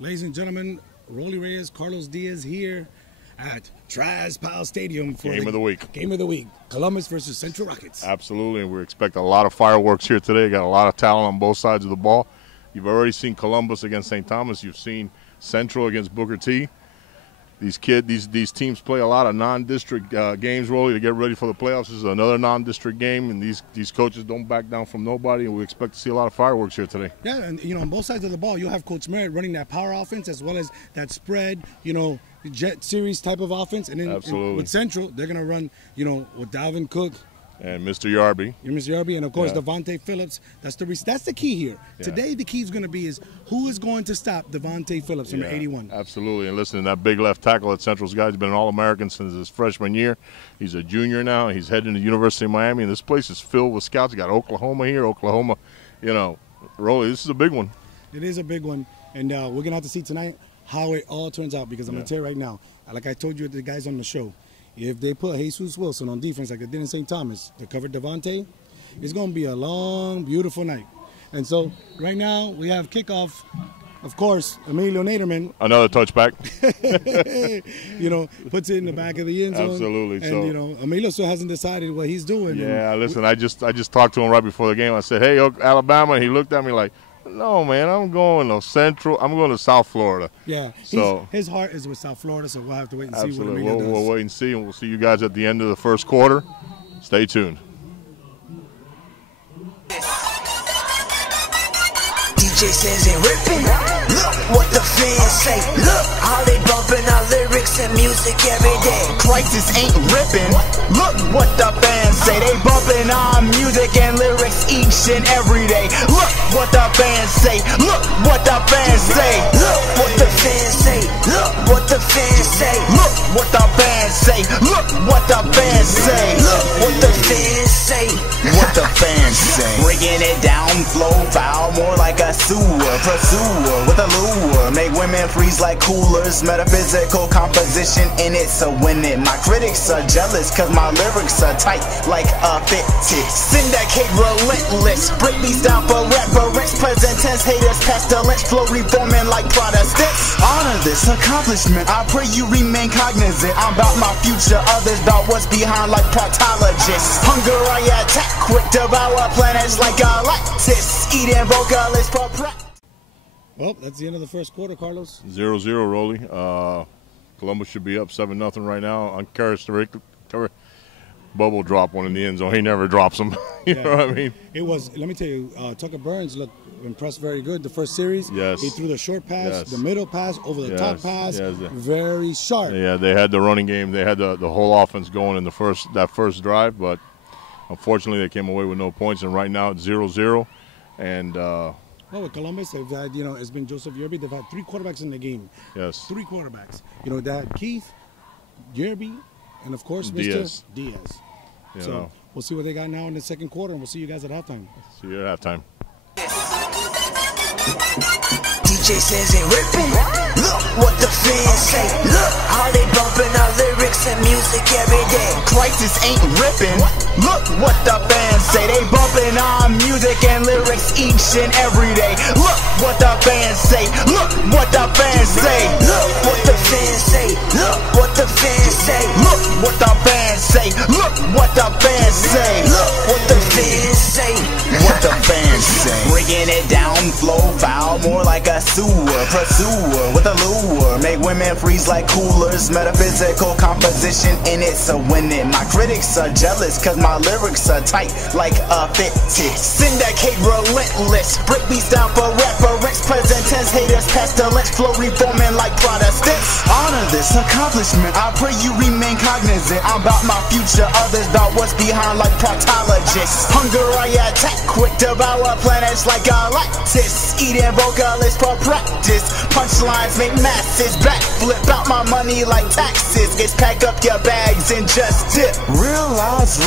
Ladies and gentlemen, Rolly Reyes, Carlos Diaz here at Traz Powell Stadium for Game of the week. Game of the week. Columbus versus Central Rockets. Absolutely, and we expect a lot of fireworks here today. Got a lot of talent on both sides of the ball. You've already seen Columbus against St. Thomas. You've seen Central against Booker T. These teams play a lot of non-district games, Rolly, to get ready for the playoffs. This is another non-district game, and these coaches don't back down from nobody, and we expect to see a lot of fireworks here today. Yeah, and on both sides of the ball, you'll have Coach Merritt running that power offense as well as that spread, jet series type of offense. And then with Central, they're going to run, with Dalvin Cook. And Mr. Yarby. Mr. Yarby, and of course Devontae Phillips. That's the key here. Yeah. Today, the key is going to be who is going to stop Devontae Phillips, number 81. Absolutely, and listen, that big left tackle at Central's guy has been an All-American since his freshman year. He's a junior now. He's heading to the University of Miami, and this place is filled with scouts. You got Oklahoma here, Rolly, this is a big one. It is a big one, and we're going to have to see tonight how it all turns out, because I'm going to tell you right now, like I told you the guys on the show, if they put Jesus Wilson on defense like they did in St. Thomas to cover Devontae, it's going to be a long, beautiful night. And so right now we have kickoff, of course, Emilio Naderman. Another touchback. Puts it in the back of the end zone. Absolutely. And, Emilio still hasn't decided what he's doing. Yeah, listen, I just talked to him right before the game. I said, hey, Alabama. And he looked at me like, no, man, I'm going to Central. I'm going to South Florida. Yeah, so his heart is with South Florida, so we'll have to wait and see what absolutely. Emilio does. We'll wait and see, and we'll see you guys at the end of the first quarter. Stay tuned. DJ says it ripping. Look what the fans say. Look how they bumping our lyrics and music every day. Crisis ain't ripping. Look what the fans say. They bumping our music and lyrics each and every day. Look what the fans say. Look what the fans say. Look what the fans say. Look what the fans say. Look what the fans say. Look what the fans say. Look what the fans say. What the fans say. Breaking it down, flow foul, more like a sewer, pursuer with a lure. Make women freeze like coolers. Metaphysical composition in it, so win it. My critics are jealous cause my lyrics are tight like a fitted. Syndicate relentless. Break these down for reverence. Present tense haters pestilence. Flow reforming like Protestants. Honor this accomplishment. I pray you remain cognizant. I'm about my future, others about what's behind like proctologists. Hunger I attack, quick devour planets like Galactus. Eating vocalists for practice. Well, that's the end of the first quarter, Carlos. 0-0, Rolly. Columbus should be up 7-0 right now. Uncharacteristic. Bubble drop one in the end zone. He never drops them. you know what I mean? It was, let me tell you, Tucker Burns looked impressed very good the first series. Yes. He threw the short pass, Yes. the middle pass, over the top pass. Yes. Very sharp. Yeah, they had the running game. They had the whole offense going in that first drive, but unfortunately they came away with no points. And right now it's 0-0. And well, with Columbus, they've had, it's been Joseph Yerby. They've had 3 quarterbacks in the game. Yes. 3 quarterbacks. They had Keith, Yerby, and of course, Diaz. Mr. Diaz. So we'll see what they got now in the second quarter, and we'll see you guys at halftime. See you at halftime. DJ says it ripping. Look what the fans say. Look how they bumping our lyrics and music every day. Crisis ain't ripping. Look what the fans say. They bumping our music and lyrics each and every day. Look what the fans say. Look what the fans say. Look what the fans say. Look what the fans say. Look what the fans say. Look what the fans say. Look what the fans say. What the fans say. Breaking it down, flow foul, more like a sewer. Pursuer with a lure, make women freeze like coolers. Metaphysical composition in it, so winning. My critics are jealous, cause my lyrics are tight like a fitted. Syndicate relentless, break beats down for reference. Present tense, haters pestilence, flow reforming like Protestants. Honor this accomplishment, I pray you remain cognizant. I'm about my future, others about what's behind like proctologists. Hunger I attack quick, devour planets like Galactus. Eating vocalists for practice, punchlines make masses. Backflip out my money like taxes. It's pack up your bags and just dip. Realize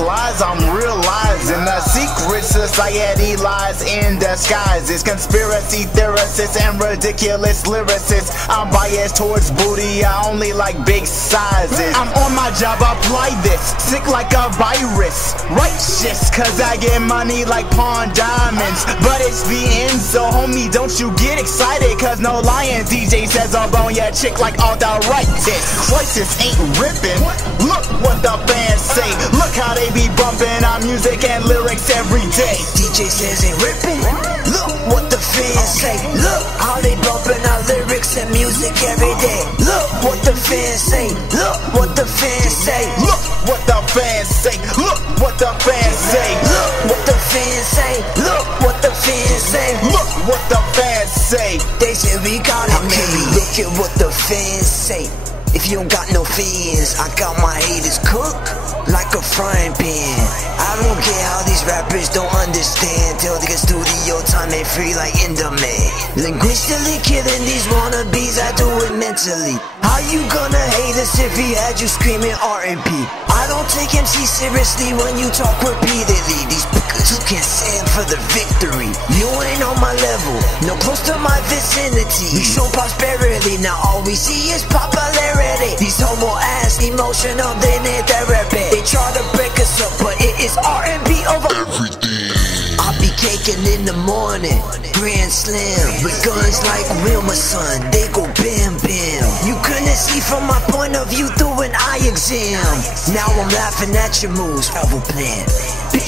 lies, I'm realizing the secret society lies in disguises. Conspiracy theorists and ridiculous lyricists. I'm biased towards booty, I only like big sizes. I'm on my job, apply this, sick like a virus. Righteous, cause I get money like pawn diamonds. But it's the end, so homie, don't you get excited, cause no lying. DJ says I'll bone your chick like arthritis. Crisis ain't ripping, look what the fans say. Look how they be bumping our music and lyrics every day. DJ says ain't ripping. Look what the fans say. Look how they bumping our lyrics and music every day. Look what the fans say. Look what the fans say. Look what the fans say. Look what the fans say. Look what the fans say. Look what the fans say. Look what the fans say. They say we got it made. Look at what the fans say. If you don't got no fans, I got my haters cooked like a frying pan. I don't care how these rappers don't understand. Till they get studio time and free like Enderman. Linguistically killing these wannabes, I do it mentally. How you gonna hate us if he had you screaming R&B? I don't take MC seriously when you talk repeatedly. These pickers who can't stand for the victory. You ain't on my level, no close to my vicinity. We show prosperity, now all we see is popularity. These homo ass emotional, they need therapy. They try to break us up, but it is R&B over everything. I be caking in the morning, Grand Slam, with guns like Wilma son, they go bam bam. You couldn't see from my point of view through an eye exam. Now I'm laughing at your moves, travel plan.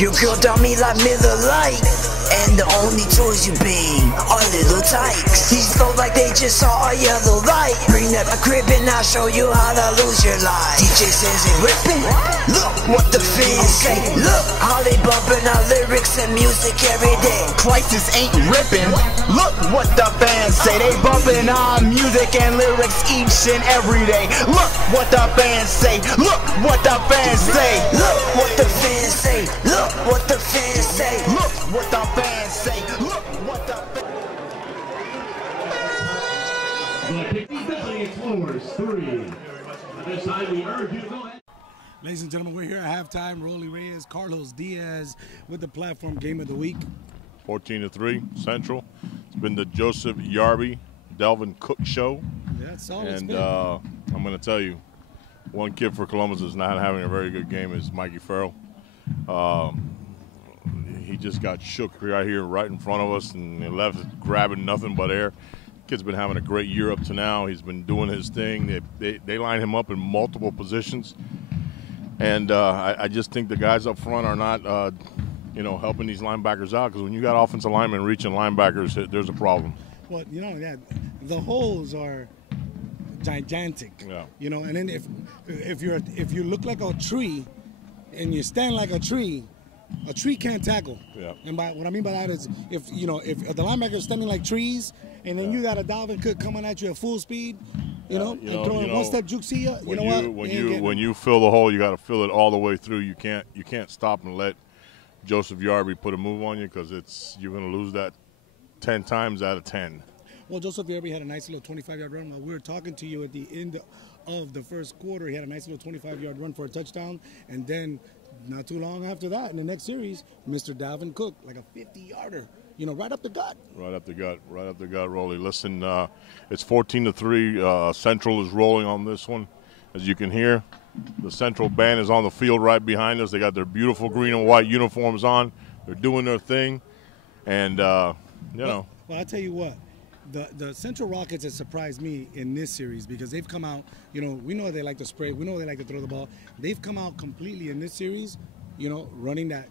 Your girl down me like Miller Lite, and the only toys you bang are little tykes. These flow like they just saw a yellow light. Bring that a crib and I'll show you how to lose your life. DJ says it ripping. Look what the fans say. Look how they bumping our lyrics and music every day. Crisis ain't ripping. Look what the fans say. They bumping our music and lyrics each and every day. Look what the fans say. Look what the fans say. Look what the fans say. Look what the fans say. Look what the fans say. Look what the fans say. Explorers 3. This time we urge you to go ahead. Ladies and gentlemen, we're here at halftime. Rolly Reyes, Carlos Diaz with the platform game of the week. 14-3 Central. It's been the Joseph Yarby, Delvin Cook show. Yeah, that's all. And I'm going to tell you, one kid for Columbus is not having a very good game is Mikey Farrell. He just got shook right here, right in front of us, and he left grabbing nothing but air. Kid's been having a great year up to now. He's been doing his thing. They line him up in multiple positions, and I just think the guys up front are not, helping these linebackers out, because when you got offensive linemen reaching linebackers, there's a problem. Well, the holes are gigantic. Yeah. And then if you look like a tree, and you stand like a tree can't tackle. Yeah. And what I mean by that is if the linebacker is standing like trees, and then you got a Dalvin Cook coming at you at full speed, and throwing one-step juke to you, when you fill the hole, you got to fill it all the way through. You can't stop and let Joseph Yarby put a move on you, because you're going to lose that 10 times out of 10. Well, Joseph Yarby had a nice little 25-yard run. While we were talking to you at the end of the first quarter, he had a nice little 25-yard run for a touchdown, and then not too long after that, in the next series, Mr. Dalvin Cook, like a 50-yarder, right up the gut. Right up the gut, Rolly. Listen, it's 14-3. Central is rolling on this one. As you can hear, the Central band is on the field right behind us. They got their beautiful green and white uniforms on. They're doing their thing, and, Well, I'll tell you what. The Central Rockets have surprised me in this series because they've come out, you know, we know they like to spray, we know they like to throw the ball. They've come out completely in this series, you know, running that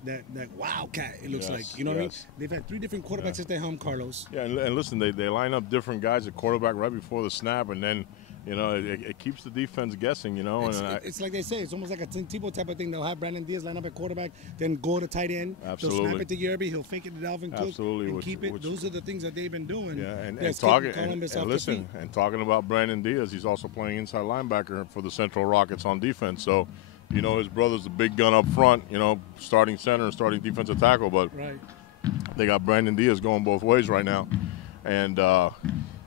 wildcat, it looks like. You know what I mean? They've had 3 different quarterbacks at their helm, Carlos. Yeah, and listen, they line up different guys at quarterback right before the snap, and then, you know, it keeps the defense guessing, you know. It's like they say, it's almost like a Tim Tebow type of thing. They'll have Brandon Diaz line up at quarterback, then go to tight end. Absolutely. They'll snap it to Yerby, he'll fake it to Dalvin Cook. Absolutely. And keep it. Those are the things that they've been doing. Yeah, and talking about Brandon Diaz, he's also playing inside linebacker for the Central Rockets on defense. So, you know, his brother's the big gun up front, you know, starting center and starting defensive tackle. But they got Brandon Diaz going both ways right now. And,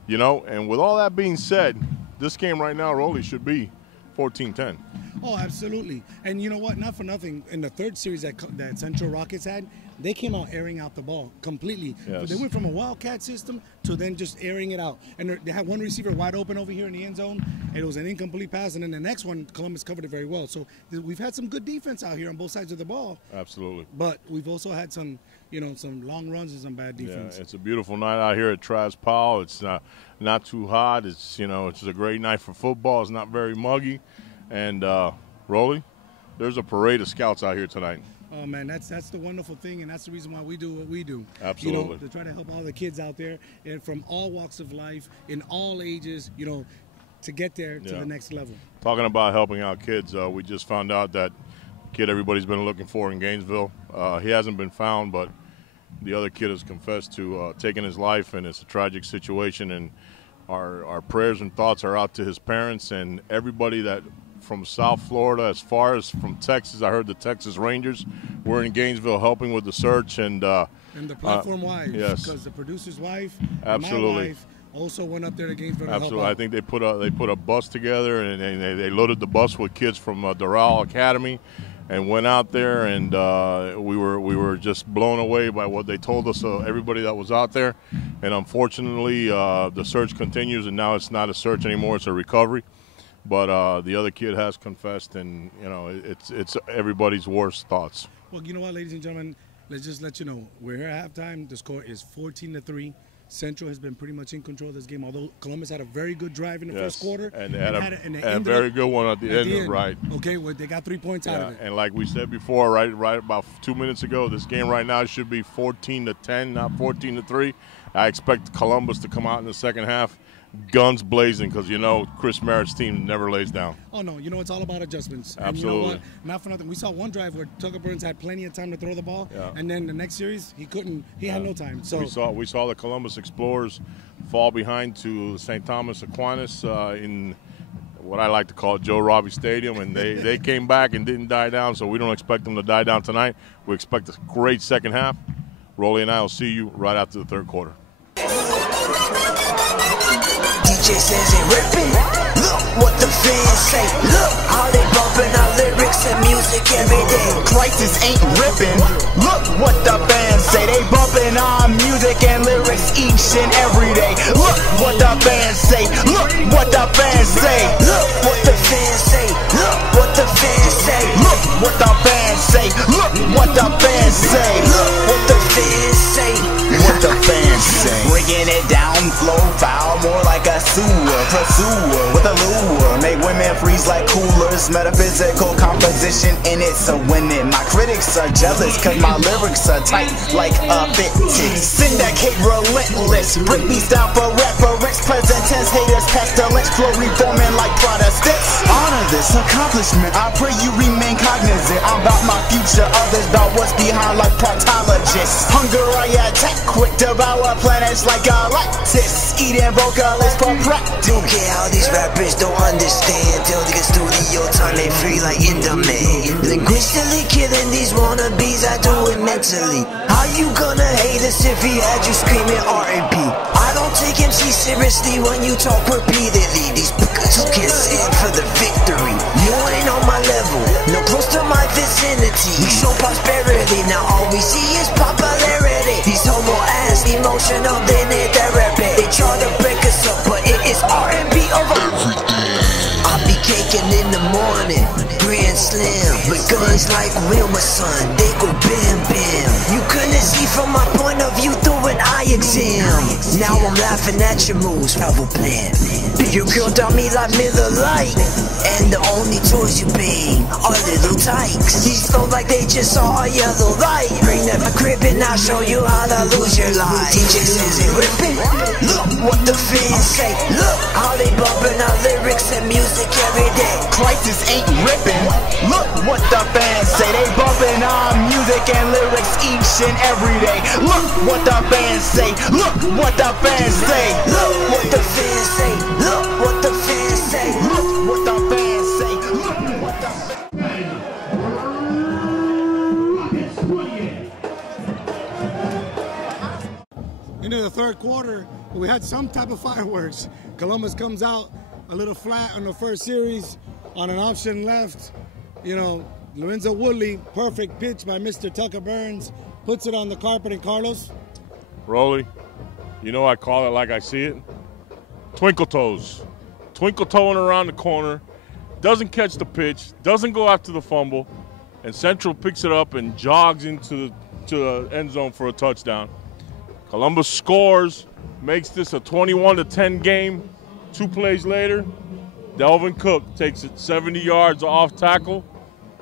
you know, and with all that being said, this game right now, Rolly, should be 14-10. Oh, absolutely. And you know what? Not for nothing. In the third series that Central Rockets had, they came out airing out the ball completely. Yes. They went from a wildcat system to then just airing it out. And they had one receiver wide open over here in the end zone, and it was an incomplete pass. And then the next one, Columbus covered it very well. So we've had some good defense out here on both sides of the ball. Absolutely. But we've also had some, you know, some long runs and some bad defense. Yeah, it's a beautiful night out here at Traz Powell. It's not too hot. It's, you know, it's a great night for football. It's not very muggy. And Rolly, there's a parade of scouts out here tonight. Oh man, that's the wonderful thing, and that's the reason why we do what we do. Absolutely. You know, to try to help all the kids out there, and from all walks of life, in all ages, you know, to get there to the next level. Talking about helping out kids, we just found out that kid everybody's been looking for in Gainesville. He hasn't been found, but the other kid has confessed to taking his life, and it's a tragic situation. And our prayers and thoughts are out to his parents and everybody that from South Florida, as far as from Texas. I heard the Texas Rangers were in Gainesville helping with the search, and the platform wives, yes, because the producer's wife, absolutely, my wife also went up there to Gainesville. Absolutely, I think they put a bus together, and they loaded the bus with kids from Doral Academy, and went out there, and we were just blown away by what they told us. Everybody that was out there, and unfortunately, the search continues, and now it's not a search anymore; it's a recovery. But the other kid has confessed, and you know it's everybody's worst thoughts. Well, you know what, ladies and gentlemen, let's just let you know we're here at halftime. The score is 14-3. Central has been pretty much in control of this game, although Columbus had a very good drive in the first quarter. And they had a very good one at the end. Right. Okay, well, they got 3 points out of it. And like we said before, right about 2 minutes ago, this game right now should be 14-10, not 14-3. I expect Columbus to come out in the second half guns blazing, because you know Chris Merritt's team never lays down. Oh no, you know it's all about adjustments. Absolutely. And you know what? Not for nothing. We saw one drive where Tucker Burns had plenty of time to throw the ball, and then the next series he couldn't. He had no time. So we saw the Columbus Explorers fall behind to St. Thomas Aquinas in what I like to call Joe Robbie Stadium, and they came back and didn't die down. So we don't expect them to die down tonight. We expect a great second half. Rolly and I will see you right after the third quarter. DJ says it ripping. Look what the fans say. Look how they bumping our lyrics and music every day. Crisis ain't ripping. Look what the fans say. They bumping our music and lyrics each and every day. Look what the fans say. Look what the fans say. Look what the fans say. Look what the fans say. Look what the fans say. Look what the fans say. Look what the fans say. What the fans say. Breaking it down, flow foul, more like a sewer, pursuer with a lure. Make women freeze like coolers. Metaphysical composition in it, so winning. My critics are jealous, cause my lyrics are tight like a fitted. Syndicate relentless. Break these down for reference. Present tense haters, pestilence. Flow reforming like Protestants. Honor this accomplishment. I pray you remain cognizant. I'm about my future, others about what's behind like proctologists. Hunger I attack, quick devour planets like Galactus. Eating vocalists for practice. Don't care how these rappers don't understand till they get studio time and free like in demand. Linguistically killing these wannabes, I do it mentally. How you gonna hate us if he had you screaming R&B? I don't take MC seriously when you talk repeatedly. These who can stand for the victory. You ain't on my level, no close to my vicinity. We show prosperity, now all we see is popularity. These homo ass emotional, they need therapy. They try to break us up, but it is R&B over everything. I be caking in the morning, grand Slim. With guns like Wilma, son, they go bam bam. You couldn't see from my point of view through an eye exam. Now I'm laughing at your moves, travel plan. Your girl taught me like Miller Lite, and the only toys you bang are little tykes. These flow like they just saw a yellow light. Bring that my crib and I'll show you how to lose your life. DJ says it ripping. Look what the fans say. Look how they bumping our lyrics and music every day. Crisis ain't ripping. Look what the fans say. They bumping our music and lyrics each and every day. Look what the fans say. Look what the fans say. Look what the fans say. Look what the fans say. Look what the fans say. Look what the Into the third quarter, we had some type of fireworks. Columbus comes out a little flat on the first series on an option left. You know, Lorenzo Woodley, perfect pitch by Mr. Tucker Burns, puts it on the carpet, and Carlos. Rolly, you know I call it like I see it. Twinkle toes. Twinkle toeing around the corner, doesn't catch the pitch, doesn't go after the fumble, and Central picks it up and jogs into the end zone for a touchdown. Columbus scores, makes this a 21-10 game. 2 plays later, Delvin Cook takes it 70 yards off tackle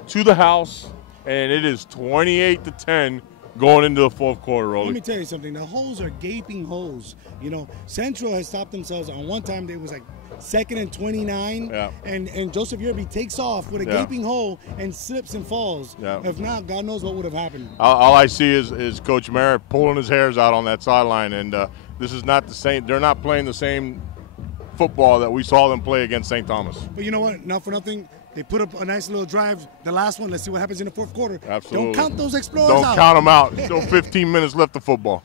to the house, and it is 28-10 going into the fourth quarter, Rolly. Let me tell you something. The holes are gaping holes. You know, Central has stopped themselves. On one time, it was like 2nd and 29, yeah. and Joseph Yerby takes off with a gaping hole and slips and falls. Yeah. If not, God knows what would have happened. All I see is Coach Merritt pulling his hairs out on that sideline, and this is not the same. They're not playing the same football that we saw them play against St. Thomas. But you know what? Not for nothing. They put up a nice little drive. The last one. Let's see what happens in the fourth quarter. Absolutely. Don't count those explorers out. Don't count them out. Still 15 minutes left of football.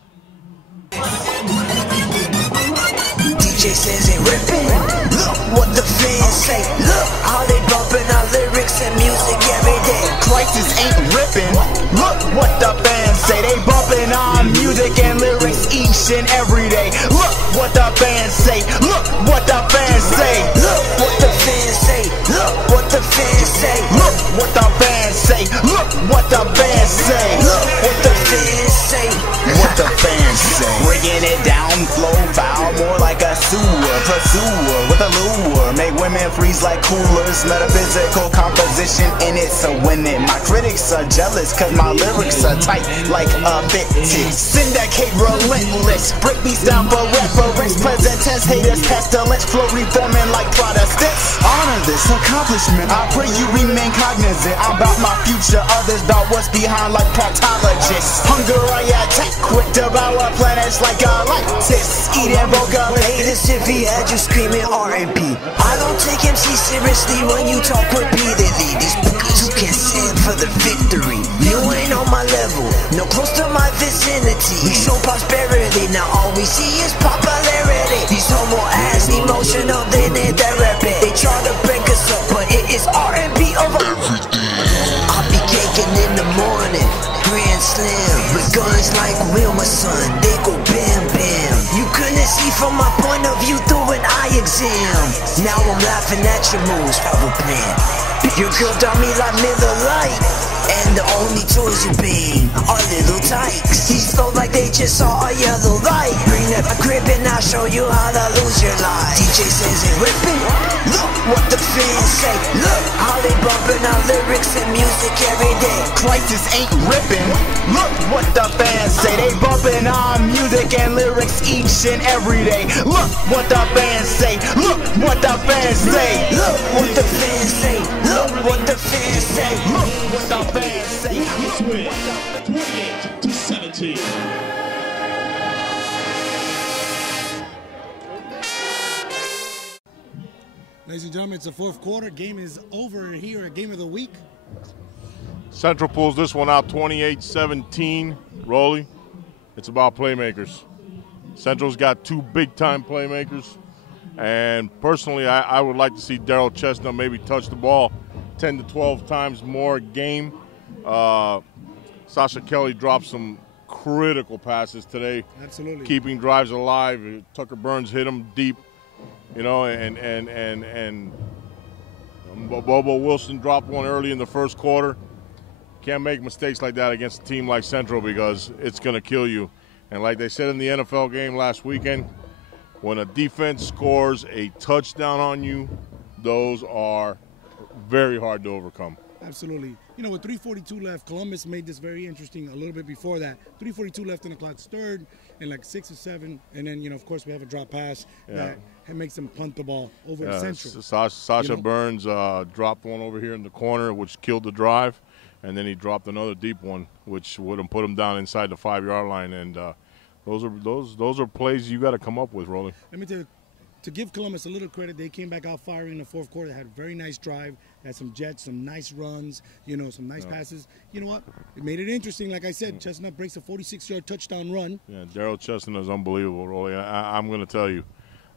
DJ says it ripping. Look what the fans say. Look how they bumping our lyrics and music every day. Crisis ain't ripping. Look what the fans say. They bumping our music and lyrics each and every day. Look what the fans say. Look what the fans say. Look what the fans say. Look what the fans say. Look what the fans say. Look what the fans say. Look what the fans say. What the fans say. Breaking it down, flow foul, more like a sewer, pursuer with a lure. Make women freeze like coolers. Metaphysical composition and it's a winning. My critics are jealous cause my lyrics are tight like a fitted. Syndicate relentless. Break beats down for reference. Present tense haters pestilence. Flow reforming like Protestants. Honor this accomplishment. I pray you remain cognizant. I'm about my future. Others about what's behind like proctologists. Hunger I attack. Quick devour planets like Galactus. Eating vocal Haters if he had you screaming R&B. I don't take MC seriously when you talk repeatedly. These bookers who can sing for the victory. You ain't on my level, no close to my vicinity. We show prosperity, now all we see is popularity. These homo ass emotional, they need therapy. They try to break us up, but it is R&B over everything. I'll be caking in the morning, Grand Slam. With guns like Wilma, son, they go bam bam. You couldn't see from my point of view through an eye exam. Now I'm laughing at your moves, travel plan. Your girl taught me like Miller Lite, and the only toys you bang are little tykes. These flow like they just saw a yellow light. Bring that my crib and I'll show you how to lose your life. DJ says it ripping. Look what the fans say. Look how they bumping our lyrics and music every day. Crisis ain't ripping. Look what the fans say. They bumping our music and lyrics each and every day. Look what the fans say. Look what the fans say. Look what the fans say. Look what the fans say. Look what the fans say. Let's win 28-17. Ladies and gentlemen, it's the fourth quarter. Game is over here at Game of the Week. Central pulls this one out 28-17. Rolly, it's about playmakers. Central's got 2 big-time playmakers. And personally, I would like to see Daryl Chestnut maybe touch the ball 10 to 12 times more a game. Sasha Kelly dropped some critical passes today. Absolutely. Keeping drives alive. Tucker Burns hit him deep, you know, and Bobo Wilson dropped one early in the first quarter. Can't make mistakes like that against a team like Central because it's going to kill you. And like they said in the NFL game last weekend, when a defense scores a touchdown on you, those are very hard to overcome. Absolutely. You know, with 3:42 left, Columbus made this very interesting a little bit before that. 3:42 left in the clock's third, and like 6 or 7. And then, you know, of course, we have a drop pass that makes them punt the ball over to Central. Sasha Burns dropped one over here in the corner, which killed the drive. And then he dropped another deep one, which would have put him down inside the 5-yard line. And those are plays you got to come up with, Rolly. Let me tell you, to give Columbus a little credit, they came back out firing in the fourth quarter. They had a very nice drive, had some jets, some nice runs, you know, some nice passes. You know what? It made it interesting. Like I said, Chestnut breaks a 46-yard touchdown run. Yeah, Daryl Chestnut is unbelievable, Rolly. I'm going to tell you,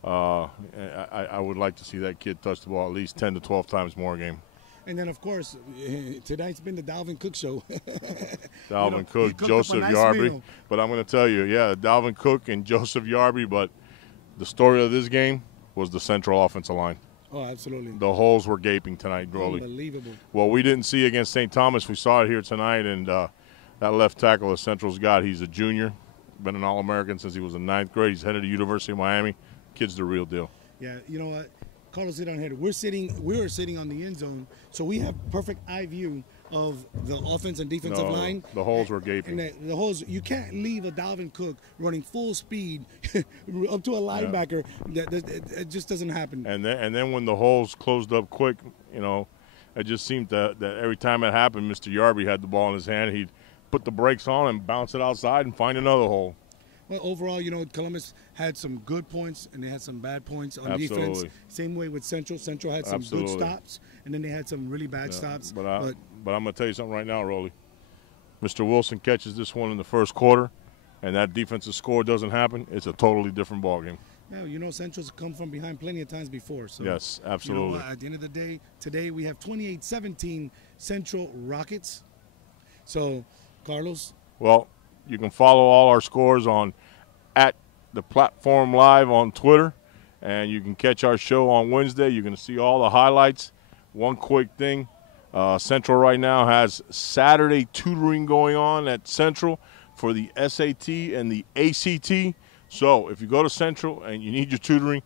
I would like to see that kid touch the ball at least 10 to 12 times more a game. And then, of course, tonight's been the Dalvin Cook show. Dalvin Cook, Joseph Yarby. But I'm going to tell you, Dalvin Cook and Joseph Yarby. But the story of this game was the Central offensive line. Oh, absolutely. The holes were gaping tonight, Rolly. Unbelievable. Well, we didn't see against St. Thomas. We saw it here tonight. And that left tackle that Central's got, he's a junior. Been an All-American since he was in 9th grade. He's headed to University of Miami. Kid's the real deal. Yeah, you know what? Carlos hit on here. We were sitting on the end zone, so we have perfect eye view of the offense and defensive line. The holes were gaping. And the holes, you can't leave a Dalvin Cook running full speed up to a linebacker. It just doesn't happen. And then when the holes closed up quick, you know, it just seemed that every time it happened, Mr. Yarby had the ball in his hand. He'd put the brakes on and bounce it outside and find another hole. Well, overall, you know, Columbus had some good points and they had some bad points on defense. Same way with Central. Central had some good stops, and then they had some really bad stops. But I'm going to tell you something right now, Rolly. Mr. Wilson catches this one in the first quarter, and that defensive score doesn't happen, it's a totally different ballgame. Yeah, you know, Central's come from behind plenty of times before. So, yes, absolutely. You know, at the end of the day, today we have 28-17 Central Rockets. So, Carlos? Well, you can follow all our scores on @the Platform Live on Twitter, and you can catch our show on Wednesday. You're going to see all the highlights. One quick thing, Central right now has Saturday tutoring going on at Central for the SAT and the ACT. So if you go to Central and you need your tutoring,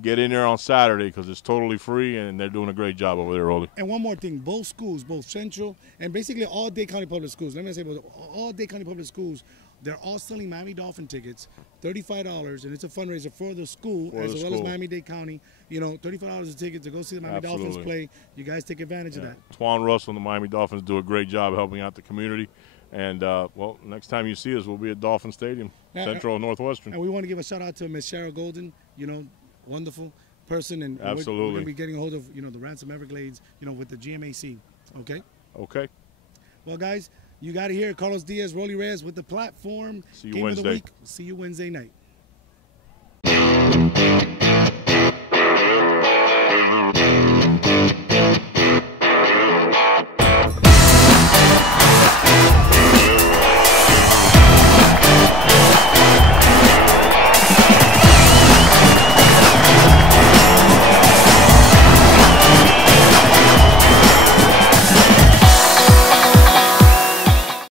get in there on Saturday because it's totally free, and they're doing a great job over there, Rolly. And one more thing, both schools, both Central and basically all Dade County Public Schools, let me say, all Dade County Public Schools, they're all selling Miami Dolphin tickets, $35, and it's a fundraiser for the school well as Miami-Dade County. You know, $35 a ticket to go see the Miami Dolphins play. You guys take advantage of that. Twan Russell and the Miami Dolphins do a great job helping out the community. And, well, next time you see us, we'll be at Dolphin Stadium, Central and Northwestern. And we want to give a shout-out to Miss Cheryl Golden, you know, wonderful person. And absolutely. We're going to be getting a hold of, you know, the Ransom Everglades, you know, with the GMAC. Okay? Okay. Well, guys, you got to hear Carlos Diaz, Rolly Reyes with the Platform. See you Game Wednesday. Of the week. See you Wednesday night.